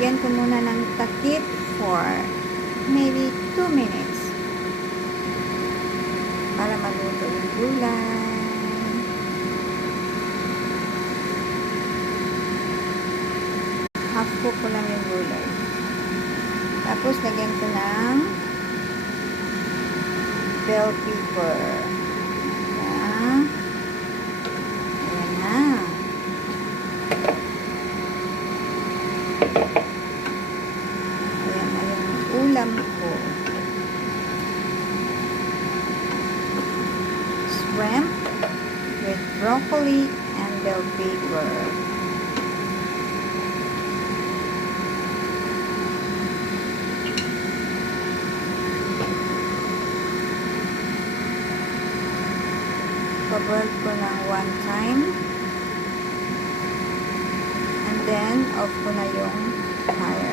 Lagyan ko muna ng takip for maybe 2 minutes para maluto yung gulay. Half cook ko lang yung gulay. Tapos lagyan ko ng bell pepper. Ayan na. Ayan na yung ulam ko. Shrimp with broccoli and bell pepper. Boil ko ng 1 time and then off ko na yung fire.